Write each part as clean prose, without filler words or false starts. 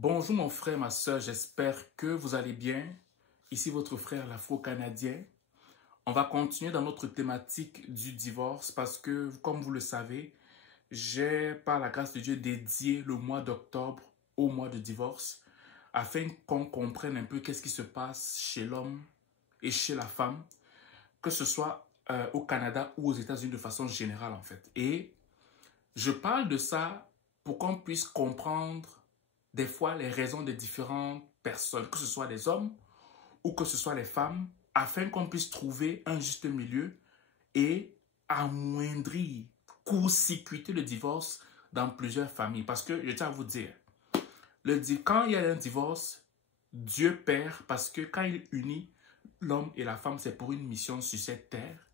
Bonjour mon frère, ma soeur, j'espère que vous allez bien. Ici votre frère l'Afro-Canadien. On va continuer dans notre thématique du divorce parce que, comme vous le savez, j'ai par la grâce de Dieu dédié le mois d'octobre au mois de divorce afin qu'on comprenne un peu qu'est-ce qui se passe chez l'homme et chez la femme, que ce soit au Canada ou aux États-Unis de façon générale en fait. Et je parle de ça pour qu'on puisse comprendre des fois les raisons des différentes personnes, que ce soit les hommes ou que ce soit les femmes, afin qu'on puisse trouver un juste milieu et amoindrir, court-circuiter le divorce dans plusieurs familles. Parce que je tiens à vous dire, quand il y a un divorce, Dieu perd parce que quand il unit l'homme et la femme, c'est pour une mission sur cette terre.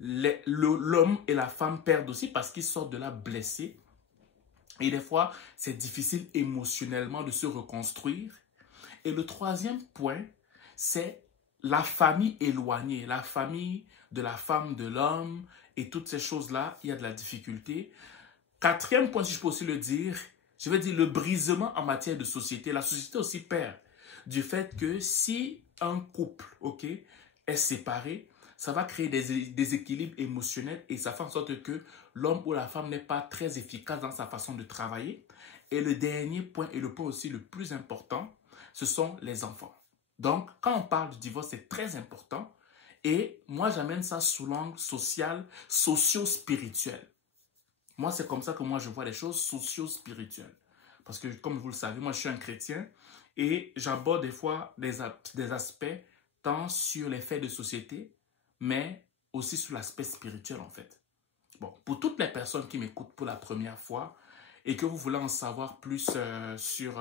L'homme et la femme perdent aussi parce qu'ils sortent de là blessés. Et des fois, c'est difficile émotionnellement de se reconstruire. Et le troisième point, c'est la famille éloignée, la famille de la femme, de l'homme, et toutes ces choses-là, il y a de la difficulté. Quatrième point, si je peux aussi le dire, je vais dire le brisement en matière de société. La société aussi perd du fait que si un couple, ok, est séparé, ça va créer des déséquilibres émotionnels et ça fait en sorte que l'homme ou la femme n'est pas très efficace dans sa façon de travailler. Et le dernier point, et le point aussi le plus important, ce sont les enfants. Donc, quand on parle du divorce, c'est très important. Et moi, j'amène ça sous l'angle social, socio-spirituel. Moi, c'est comme ça que moi, je vois les choses socio-spirituelles. Parce que, comme vous le savez, moi, je suis un chrétien et j'aborde des fois des aspects tant sur les faits de société, mais aussi sur l'aspect spirituel, en fait. Bon, pour toutes les personnes qui m'écoutent pour la première fois et que vous voulez en savoir plus sur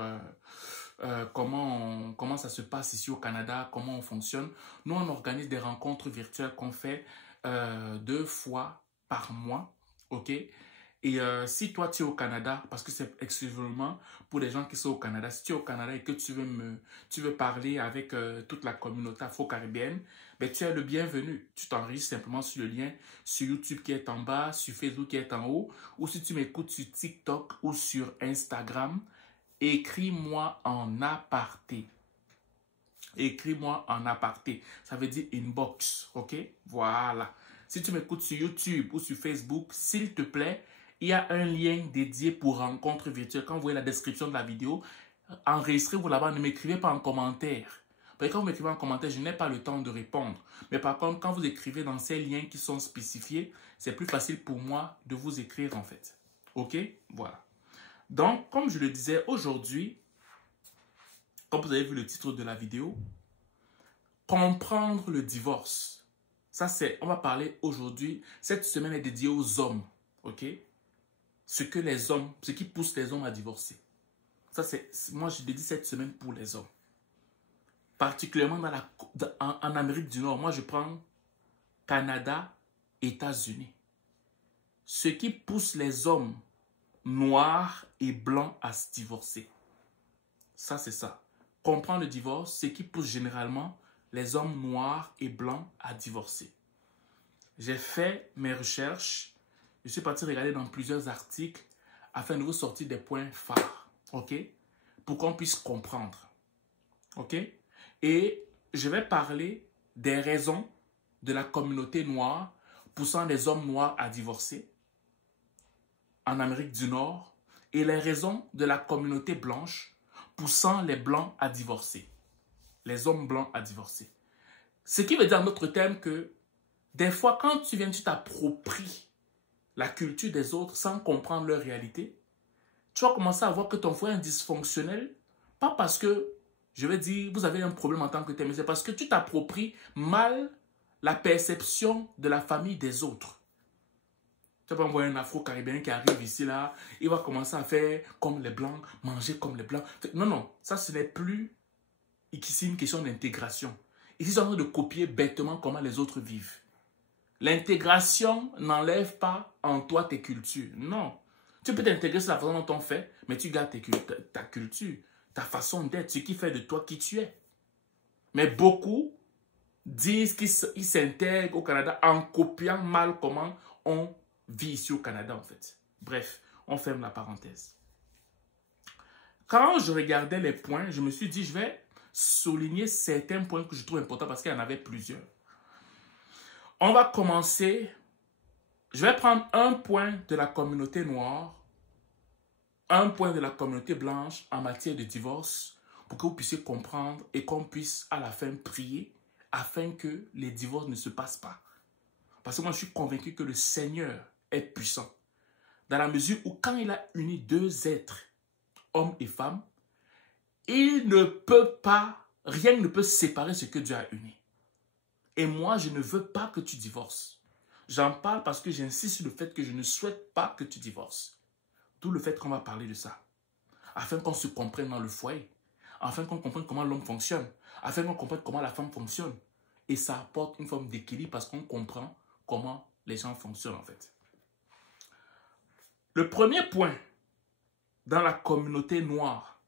comment ça se passe ici au Canada, comment on fonctionne, nous, on organise des rencontres virtuelles qu'on fait 2 fois par mois, ok? Et si toi, tu es au Canada, parce que c'est exclusivement pour les gens qui sont au Canada, si tu es au Canada et que tu veux parler avec toute la communauté afro-caribéenne, ben, tu es le bienvenu. Tu t'enregistres simplement sur le lien sur YouTube qui est en bas, sur Facebook qui est en haut, ou si tu m'écoutes sur TikTok ou sur Instagram, écris-moi en aparté. Écris-moi en aparté. Ça veut dire inbox, ok? Voilà. Si tu m'écoutes sur YouTube ou sur Facebook, s'il te plaît, il y a un lien dédié pour rencontre virtuelle. Quand vous voyez la description de la vidéo, enregistrez-vous là-bas, ne m'écrivez pas en commentaire. Parce que quand vous m'écrivez en commentaire, je n'ai pas le temps de répondre. Mais par contre, quand vous écrivez dans ces liens qui sont spécifiés, c'est plus facile pour moi de vous écrire en fait. Ok? Voilà. Donc, comme je le disais aujourd'hui, comme vous avez vu le titre de la vidéo, comprendre le divorce. Ça, on va parler aujourd'hui. Cette semaine est dédiée aux hommes. Ok? Ce qui pousse les hommes à divorcer. Ça, moi, je dédie cette semaine pour les hommes. Particulièrement en Amérique du Nord. Moi, je prends Canada, États-Unis. Ce qui pousse les hommes noirs et blancs à se divorcer. Ça, c'est ça. Comprendre le divorce, ce qui pousse généralement les hommes noirs et blancs à divorcer. J'ai fait mes recherches. Je suis parti regarder dans plusieurs articles afin de vous sortir des points phares, ok? Pour qu'on puisse comprendre, ok? Et je vais parler des raisons de la communauté noire poussant les hommes noirs à divorcer en Amérique du Nord et les raisons de la communauté blanche poussant les blancs à divorcer, les hommes blancs à divorcer. Ce qui veut dire en d'autres termes que des fois, quand tu t'appropries la culture des autres sans comprendre leur réalité, tu vas commencer à voir que ton foyer est dysfonctionnel, pas parce que, je vais dire, vous avez un problème en tant que tel, mais c'est parce que tu t'appropries mal la perception de la famille des autres. Tu vas envoyer un afro-caribéen qui arrive ici, là, il va commencer à faire comme les blancs, manger comme les blancs. Non, non, ça ce n'est plus ici une question d'intégration. Ici, c'est en train de copier bêtement comment les autres vivent. L'intégration n'enlève pas en toi tes cultures. Non. Tu peux t'intégrer sur la façon dont on fait, mais tu gardes ta culture, ta façon d'être, ce qui fait de toi qui tu es. Mais beaucoup disent qu'ils s'intègrent au Canada en copiant mal comment on vit ici au Canada en fait. Bref, on ferme la parenthèse. Quand je regardais les points, je me suis dit, je vais souligner certains points que je trouve importants parce qu'il y en avait plusieurs. On va commencer. Je vais prendre un point de la communauté noire, un point de la communauté blanche en matière de divorce pour que vous puissiez comprendre et qu'on puisse à la fin prier afin que les divorces ne se passent pas. Parce que moi, je suis convaincu que le Seigneur est puissant. Dans la mesure où quand il a uni deux êtres, hommes et femmes, il ne peut pas, rien ne peut séparer ce que Dieu a uni. Et moi, je ne veux pas que tu divorces. J'en parle parce que j'insiste sur le fait que je ne souhaite pas que tu divorces. D'où le fait qu'on va parler de ça. Afin qu'on se comprenne dans le foyer. Afin qu'on comprenne comment l'homme fonctionne. Afin qu'on comprenne comment la femme fonctionne. Et ça apporte une forme d'équilibre parce qu'on comprend comment les gens fonctionnent en fait. Le premier point dans la communauté noire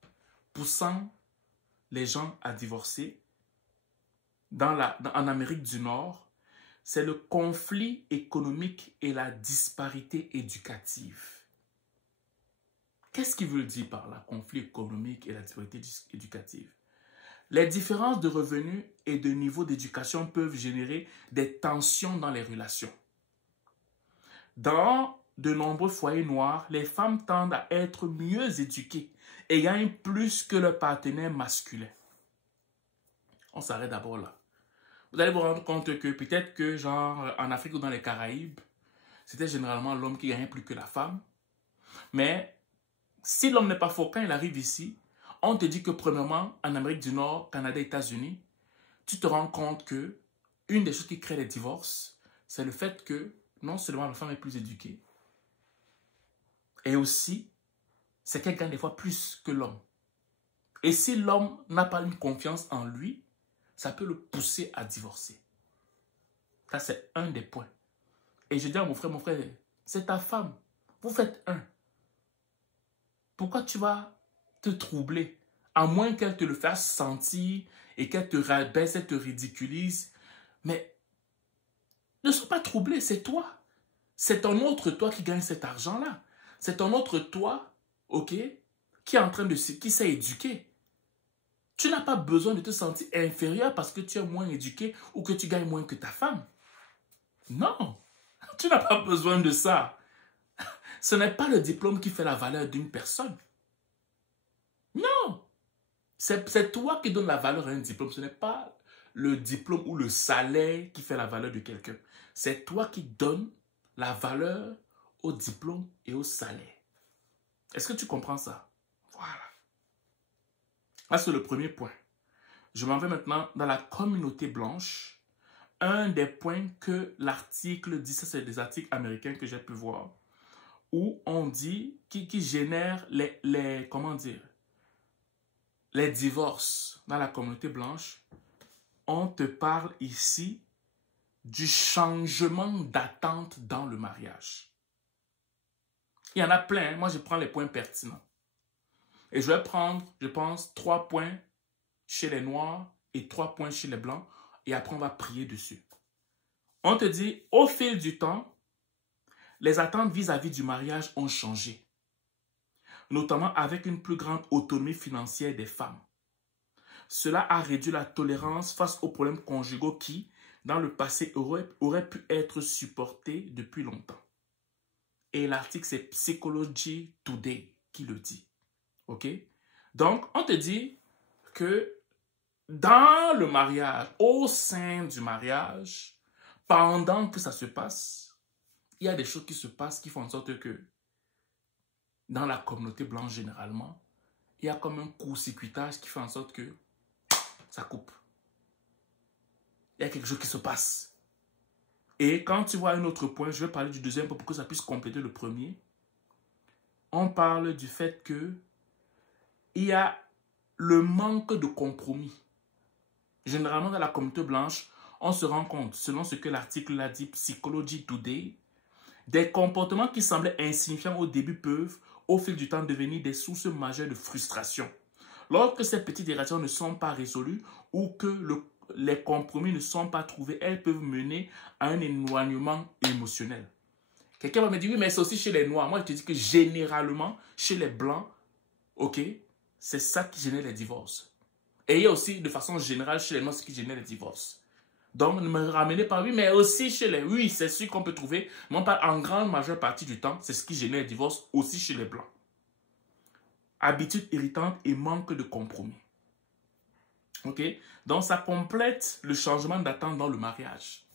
poussant les gens à divorcer en Amérique du Nord, c'est le conflit économique et la disparité éducative. Qu'est-ce qu'il veut dire par là, conflit économique et la disparité éducative? Les différences de revenus et de niveau d'éducation peuvent générer des tensions dans les relations. Dans de nombreux foyers noirs, les femmes tendent à être mieux éduquées et gagnent plus que leur partenaire masculin. On s'arrête d'abord là. Vous allez vous rendre compte que peut-être que genre en Afrique ou dans les Caraïbes, c'était généralement l'homme qui gagnait plus que la femme. Mais si l'homme n'est pas fort, quand il arrive ici, on te dit que premièrement, en Amérique du Nord, Canada, États-Unis, tu te rends compte que une des choses qui crée les divorces, c'est le fait que non seulement la femme est plus éduquée, et aussi, c'est qu'elle gagne des fois plus que l'homme. Et si l'homme n'a pas une confiance en lui, ça peut le pousser à divorcer. Ça, c'est un des points. Et je dis à mon frère, c'est ta femme. Vous faites un. Pourquoi tu vas te troubler? À moins qu'elle te le fasse sentir et qu'elle te rabaisse, elle te ridiculise. Mais ne sois pas troublé, c'est toi. C'est ton autre toi qui gagne cet argent-là. C'est ton autre toi, ok, qui est en train de qui s'est éduqué. Tu n'as pas besoin de te sentir inférieur parce que tu es moins éduqué ou que tu gagnes moins que ta femme. Non, tu n'as pas besoin de ça. Ce n'est pas le diplôme qui fait la valeur d'une personne. Non, c'est toi qui donnes la valeur à un diplôme. Ce n'est pas le diplôme ou le salaire qui fait la valeur de quelqu'un. C'est toi qui donnes la valeur au diplôme et au salaire. Est-ce que tu comprends ça? Voilà. Ça, c'est le premier point. Je m'en vais maintenant dans la communauté blanche. Un des points que l'article dit, ça c'est des articles américains que j'ai pu voir, où on dit, qui génère comment dire, les divorces dans la communauté blanche. On te parle ici du changement d'attente dans le mariage. Il y en a plein, hein? Moi je prends les points pertinents. Et je vais prendre, je pense, 3 points chez les noirs et 3 points chez les blancs. Et après, on va prier dessus. On te dit, au fil du temps, les attentes vis-à-vis du mariage ont changé. Notamment avec une plus grande autonomie financière des femmes. Cela a réduit la tolérance face aux problèmes conjugaux qui, dans le passé, auraient pu être supportés depuis longtemps. Et l'article, c'est Psychology Today qui le dit. OK? Donc, on te dit que dans le mariage, au sein du mariage, pendant que ça se passe, il y a des choses qui se passent qui font en sorte que dans la communauté blanche généralement, il y a comme un court-circuitage qui fait en sorte que ça coupe. Il y a quelque chose qui se passe. Et quand tu vois un autre point, je vais parler du deuxième point pour que ça puisse compléter le premier. On parle du fait que il y a le manque de compromis. Généralement, dans la communauté blanche, on se rend compte, selon ce que l'article a dit, Psychology Today, des comportements qui semblaient insignifiants au début peuvent, au fil du temps, devenir des sources majeures de frustration. Lorsque ces petites irritations ne sont pas résolues ou que les compromis ne sont pas trouvés, elles peuvent mener à un éloignement émotionnel. Quelqu'un va me dire, oui, mais c'est aussi chez les noirs. Moi, je te dis que généralement, chez les blancs, ok, c'est ça qui génère les divorces. Et il y a aussi, de façon générale, chez les Noirs, ce qui génère les divorces. Donc, ne me ramenez pas, oui, mais aussi chez les... Oui, c'est sûr qu'on peut trouver, mais on parle en grande majeure partie du temps, c'est ce qui génère les divorces aussi chez les Blancs. Habitude irritante et manque de compromis. Ok? Donc, ça complète le changement d'attente dans le mariage.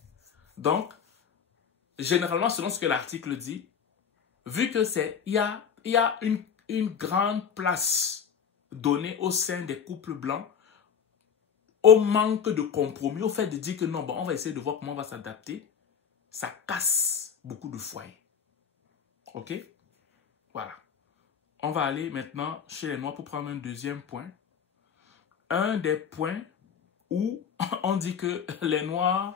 Donc, généralement, selon ce que l'article dit, vu que c'est... Il y a une grande place donnée au sein des couples blancs au manque de compromis, au fait de dire que non, bon, on va essayer de voir comment on va s'adapter, ça casse beaucoup de foyers. Ok? Voilà. On va aller maintenant chez les Noirs pour prendre un deuxième point. Un des points où on dit que les Noirs,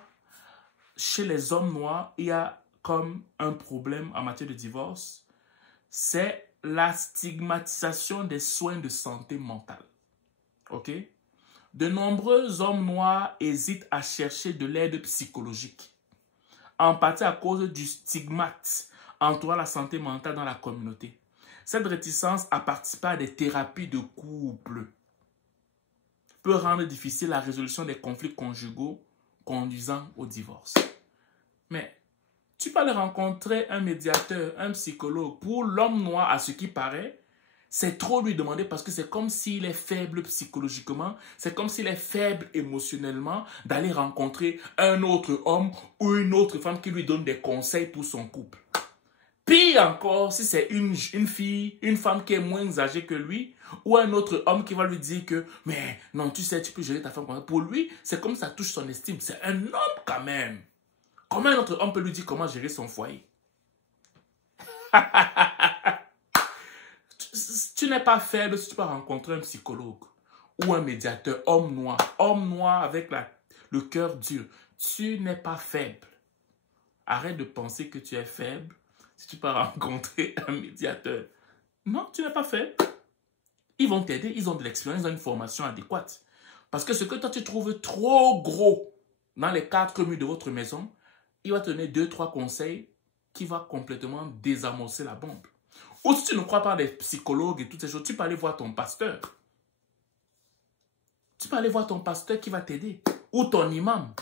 chez les hommes noirs, il y a comme un problème en matière de divorce, c'est la stigmatisation des soins de santé mentale. Ok? De nombreux hommes noirs hésitent à chercher de l'aide psychologique, en partie à cause du stigmate entourant la santé mentale dans la communauté. Cette réticence à participer à des thérapies de couple peut rendre difficile la résolution des conflits conjugaux conduisant au divorce. Mais tu peux aller rencontrer un médiateur, un psychologue. Pour l'homme noir, à ce qui paraît, c'est trop lui demander parce que c'est comme s'il est faible psychologiquement, c'est comme s'il est faible émotionnellement d'aller rencontrer un autre homme ou une autre femme qui lui donne des conseils pour son couple. Pire encore, si c'est une fille, une femme qui est moins âgée que lui, ou un autre homme qui va lui dire que « Mais non, tu sais, tu peux gérer ta femme comme ça. » Pour lui, c'est comme ça touche son estime. C'est un homme quand même. Comment un autre homme peut lui dire comment gérer son foyer? Tu n'es pas faible si tu peux rencontrer un psychologue ou un médiateur, homme noir avec le cœur dur. Tu n'es pas faible. Arrête de penser que tu es faible si tu peux rencontrer un médiateur. Non, tu n'es pas faible. Ils vont t'aider, ils ont de l'expérience, ils ont une formation adéquate. Parce que ce que toi tu trouves trop gros dans les 4 murs de votre maison, il va te donner 2-3 conseils qui vont complètement désamorcer la bombe. Ou si tu ne crois pas des psychologues et toutes ces choses, tu peux aller voir ton pasteur. Tu peux aller voir ton pasteur qui va t'aider. Ou ton imam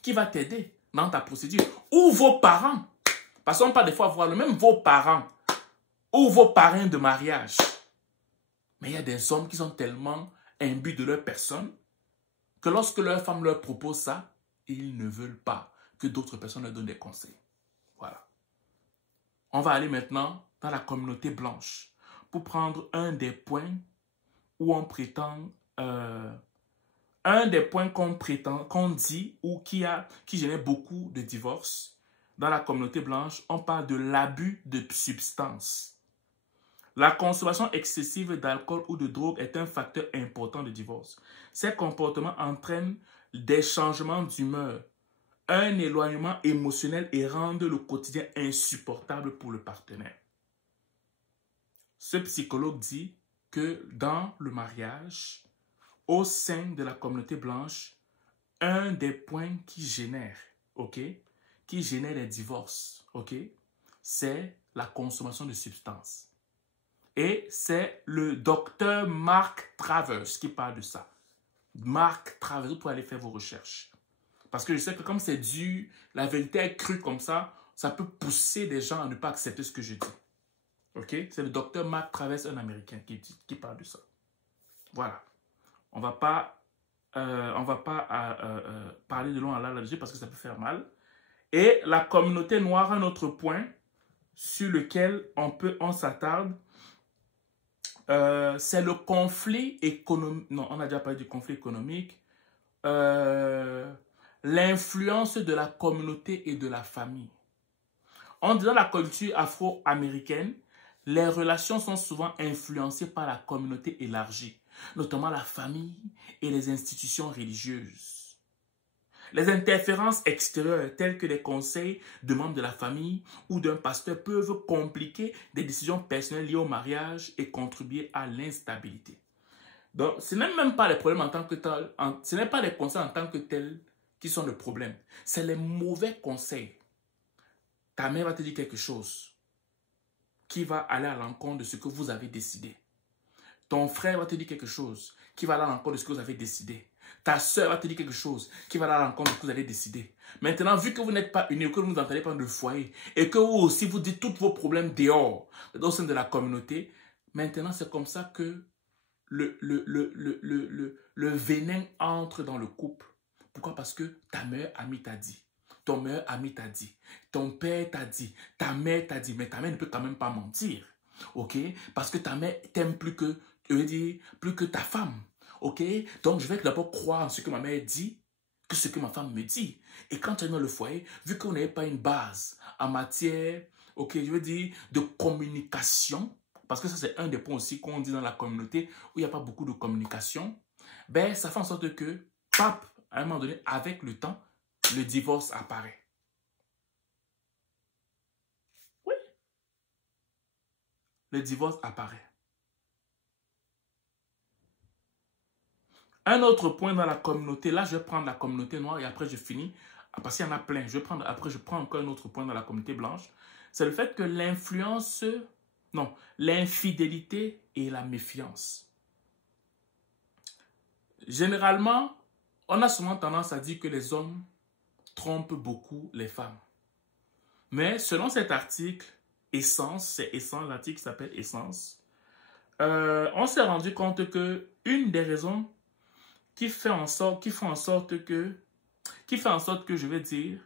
qui va t'aider dans ta procédure. Ou vos parents. Parce qu'on peut des fois voir même vos parents. Ou vos parrains de mariage. Mais il y a des hommes qui sont tellement imbus de leur personne que lorsque leur femme leur propose ça, ils ne veulent pas que d'autres personnes leur donnent des conseils. Voilà. On va aller maintenant dans la communauté blanche pour prendre un des points où on prétend, un des points qu'on dit ou qui génère beaucoup de divorces. Dans la communauté blanche, on parle de l'abus de substances. La consommation excessive d'alcool ou de drogue est un facteur important de divorce. Ces comportements entraînent des changements d'humeur, un éloignement émotionnel et rendent le quotidien insupportable pour le partenaire. Ce psychologue dit que dans le mariage, au sein de la communauté blanche, un des points qui génère les divorces, c'est la consommation de substances. Et c'est le docteur Mark Travers qui parle de ça. Mark Travers, vous pouvez aller faire vos recherches. Parce que je sais que comme c'est dur, la vérité est crue comme ça peut pousser des gens à ne pas accepter ce que je dis. Ok? C'est le docteur Mark Travers, un Américain, qui parle de ça. Voilà. On va pas parler de long en large là-dessus parce que ça peut faire mal. Et la communauté noire, un autre point sur lequel on s'attarde, c'est le conflit économique. Non, on a déjà parlé du conflit économique. L'influence de la communauté et de la famille. On dit dans la culture afro-américaine, les relations sont souvent influencées par la communauté élargie, notamment la famille et les institutions religieuses. Les interférences extérieures telles que les conseils de membres de la famille ou d'un pasteur peuvent compliquer des décisions personnelles liées au mariage et contribuer à l'instabilité. Donc, ce n'est même pas les problèmes en tant que tel, ce n'est pas les conseils en tant que tels qui sont le problème. C'est les mauvais conseils. Ta mère va te dire quelque chose qui va aller à l'encontre de ce que vous avez décidé. Ton frère va te dire quelque chose qui va aller à l'encontre de ce que vous avez décidé. Ta soeur va te dire quelque chose qui va aller à l'encontre de ce que vous allez décider. Maintenant, vu que vous n'êtes pas unis, que vous ne entendez pas dans le foyer, et que vous aussi vous dites tous vos problèmes dehors, au sein de la communauté, maintenant c'est comme ça que le venin entre dans le couple. Pourquoi? Parce que ta meilleure amie t'a dit. Ton meilleur ami t'a dit. Ton père t'a dit. Ta mère t'a dit. Mais ta mère ne peut quand même pas mentir. Ok? Parce que ta mère t'aime plus que, je veux dire, plus que ta femme. Ok? Donc, je vais d'abord croire en ce que ma mère dit que ce que ma femme me dit. Et quand tu es dans le foyer, vu qu'on n'avait pas une base en matière, ok, je veux dire, de communication, parce que ça, c'est un des points aussi qu'on dit dans la communauté où il n'y a pas beaucoup de communication, ben, ça fait en sorte que, pap, à un moment donné, avec le temps, le divorce apparaît. Oui. Le divorce apparaît. Un autre point dans la communauté, là, je vais prendre la communauté noire et après, je finis, parce qu'il y en a plein. Après, je prends encore un autre point dans la communauté blanche. C'est le fait que l'influence, non, l'infidélité et la méfiance. Généralement, on a souvent tendance à dire que les hommes trompent beaucoup les femmes. Mais selon cet article, Essence, c'est Essence, l'article s'appelle Essence, on s'est rendu compte que une des raisons qui fait en sorte que, je vais dire,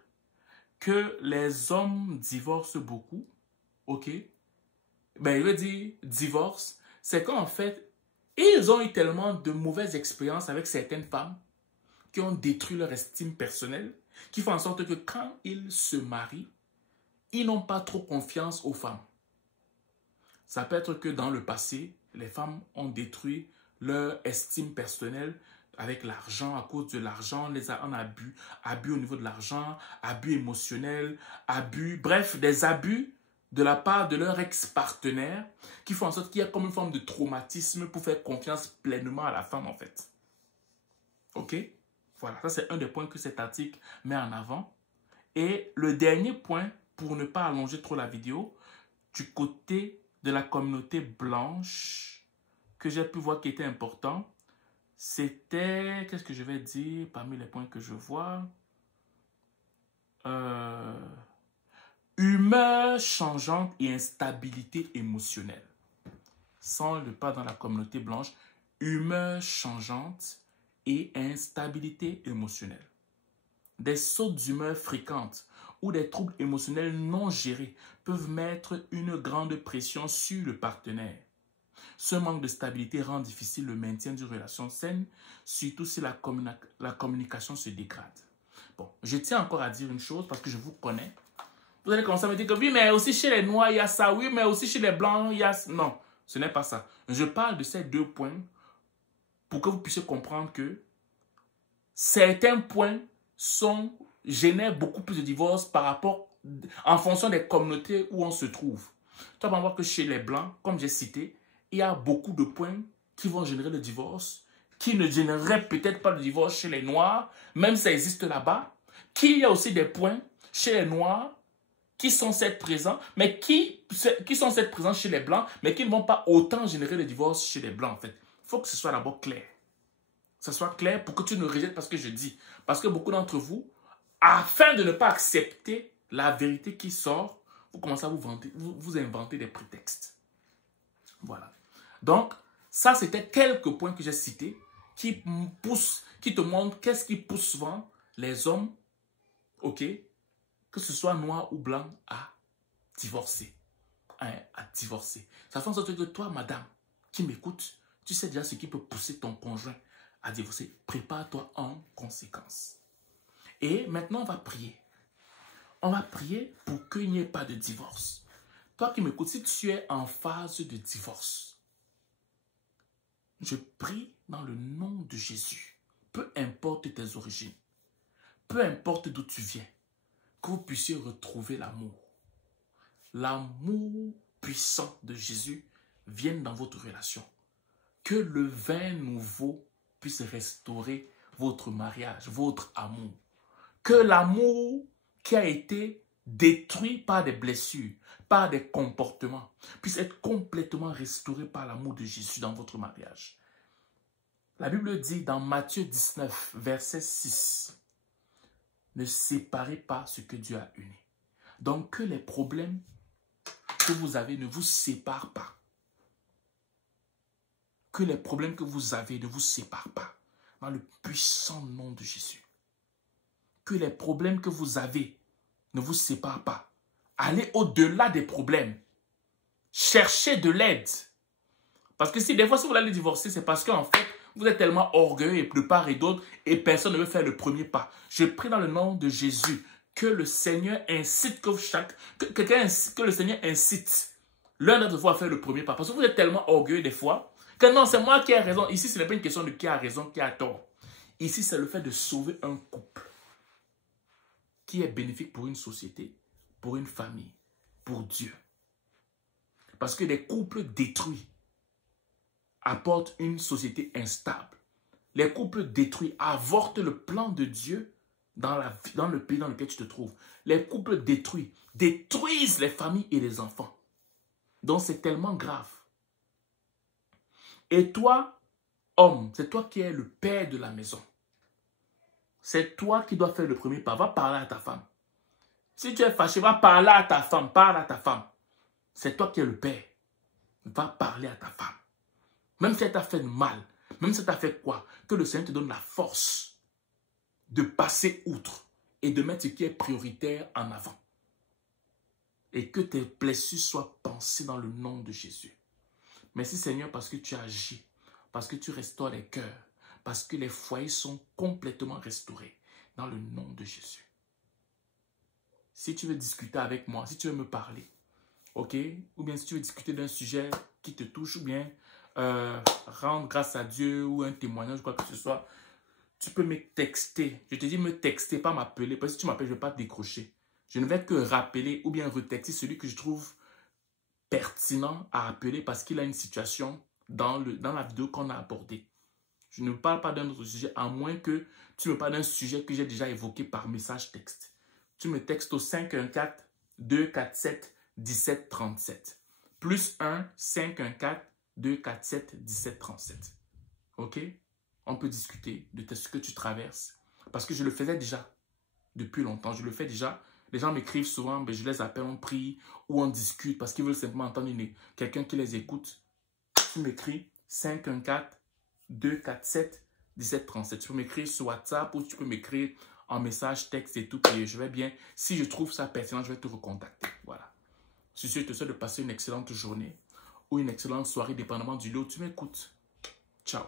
que les hommes divorcent beaucoup, ok, ben je veux dire, divorce, c'est qu'en fait, ils ont eu tellement de mauvaises expériences avec certaines femmes qui ont détruit leur estime personnelle, qui font en sorte que quand ils se marient, ils n'ont pas trop confiance aux femmes. Ça peut être que dans le passé, les femmes ont détruit leur estime personnelle avec l'argent, à cause de l'argent, on abus au niveau de l'argent, abus émotionnel, bref, des abus de la part de leur ex-partenaire qui font en sorte qu'il y a comme une forme de traumatisme pour faire confiance pleinement à la femme en fait. Ok? Voilà, ça c'est un des points que cet article met en avant. Et le dernier point, pour ne pas allonger trop la vidéo, du côté de la communauté blanche, que j'ai pu voir qui était important, c'était, qu'est-ce que je vais dire parmi les points que je vois? Humeur changeante et instabilité émotionnelle. Sans le pas dans la communauté blanche, humeur changeante et instabilité émotionnelle. Des sautes d'humeur fréquentes ou des troubles émotionnels non gérés peuvent mettre une grande pression sur le partenaire. Ce manque de stabilité rend difficile le maintien d'une relation saine, surtout si la communication se dégrade. Bon, je tiens encore à dire une chose parce que je vous connais. Vous allez commencer à me dire que oui, mais aussi chez les Noirs, il y a ça. Oui, mais aussi chez les Blancs, il y a... Non, ce n'est pas ça. Je parle de ces deux points pour que vous puissiez comprendre que certains points génèrent beaucoup plus de divorces par rapport, en fonction des communautés où on se trouve. Tu vas voir que chez les Blancs, comme j'ai cité, il y a beaucoup de points qui vont générer le divorce, qui ne généreraient peut-être pas le divorce chez les Noirs, même ça existe là-bas. Qu'il y a aussi des points chez les Noirs qui sont certes présents, mais qui sont certes présents chez les Blancs, mais qui ne vont pas autant générer le divorce chez les Blancs, en fait. Il faut que ce soit d'abord clair. Que ce soit clair pour que tu ne rejettes pas ce que je dis. Parce que beaucoup d'entre vous, afin de ne pas accepter la vérité qui sort, vous commencez à vous inventer des prétextes. Voilà. Donc, ça, c'était quelques points que j'ai cités qui te montrent qu'est-ce qui pousse souvent les hommes, ok, que ce soit noir ou blanc, à divorcer. À divorcer. Ça fait en sorte que toi, madame, qui m'écoute, tu sais déjà ce qui peut pousser ton conjoint à divorcer. Prépare-toi en conséquence. Et maintenant, on va prier. On va prier pour qu'il n'y ait pas de divorce. Toi qui m'écoutes, si tu es en phase de divorce, je prie dans le nom de Jésus, peu importe tes origines, peu importe d'où tu viens, que vous puissiez retrouver l'amour. L'amour puissant de Jésus vienne dans votre relation. Que le vin nouveau puisse restaurer votre mariage, votre amour. Que l'amour qui a été détruits par des blessures, par des comportements, puissent être complètement restaurés par l'amour de Jésus dans votre mariage. La Bible dit dans Matthieu 19, verset 6, « Ne séparez pas ce que Dieu a uni. » Donc que les problèmes que vous avez ne vous séparent pas. Que les problèmes que vous avez ne vous séparent pas. Dans le puissant nom de Jésus. Que les problèmes que vous avez ne vous séparent pas. Allez au-delà des problèmes. Cherchez de l'aide. Parce que si des fois, si vous allez divorcer, c'est parce qu'en fait, vous êtes tellement orgueilleux de part et d'autre et personne ne veut faire le premier pas. Je prie dans le nom de Jésus que le Seigneur incite que le Seigneur incite l'un d'entre vous à faire le premier pas. Parce que vous êtes tellement orgueilleux des fois que non, c'est moi qui ai raison. Ici, ce n'est pas une question de qui a raison, qui a tort. Ici, c'est le fait de sauver un couple qui est bénéfique pour une société, pour une famille, pour Dieu. Parce que les couples détruits apportent une société instable. Les couples détruits avortent le plan de Dieu dans le pays dans lequel tu te trouves. Les couples détruits détruisent les familles et les enfants. Donc c'est tellement grave. Et toi, homme, c'est toi qui es le père de la maison. C'est toi qui dois faire le premier pas. Va parler à ta femme. Si tu es fâché, va parler à ta femme. Parle à ta femme. C'est toi qui es le père. Va parler à ta femme. Même si elle t'a fait mal, même si elle t'a fait quoi, que le Seigneur te donne la force de passer outre et de mettre ce qui est prioritaire en avant. Et que tes blessures soient pansées dans le nom de Jésus. Merci Seigneur parce que tu agis, parce que tu restaures les cœurs, parce que les foyers sont complètement restaurés dans le nom de Jésus. Si tu veux discuter avec moi, si tu veux me parler, ok? Ou bien si tu veux discuter d'un sujet qui te touche, ou bien rendre grâce à Dieu ou un témoignage, quoi que ce soit, tu peux me texter. Je te dis me texter, pas m'appeler, parce que si tu m'appelles, je ne vais pas te décrocher. Je ne vais que rappeler ou bien retexter celui que je trouve pertinent à appeler parce qu'il a une situation dans la vidéo qu'on a abordée. Je ne parle pas d'un autre sujet, à moins que tu me parles d'un sujet que j'ai déjà évoqué par message texte. Tu me textes au 514-247-1737. Plus 1-514-247-1737. Ok? On peut discuter de ce que tu traverses. Parce que je le faisais déjà depuis longtemps. Je le fais déjà. Les gens m'écrivent souvent, ben je les appelle, on prie ou on discute parce qu'ils veulent simplement entendre quelqu'un qui les écoute. Tu m'écris 514-247-1737. Tu peux m'écrire sur WhatsApp ou tu peux m'écrire en message, texte et tout. Et je vais bien. Si je trouve ça pertinent, je vais te recontacter. Voilà. Je te souhaite de passer une excellente journée ou une excellente soirée, dépendamment du lieu où tu m'écoutes. Ciao.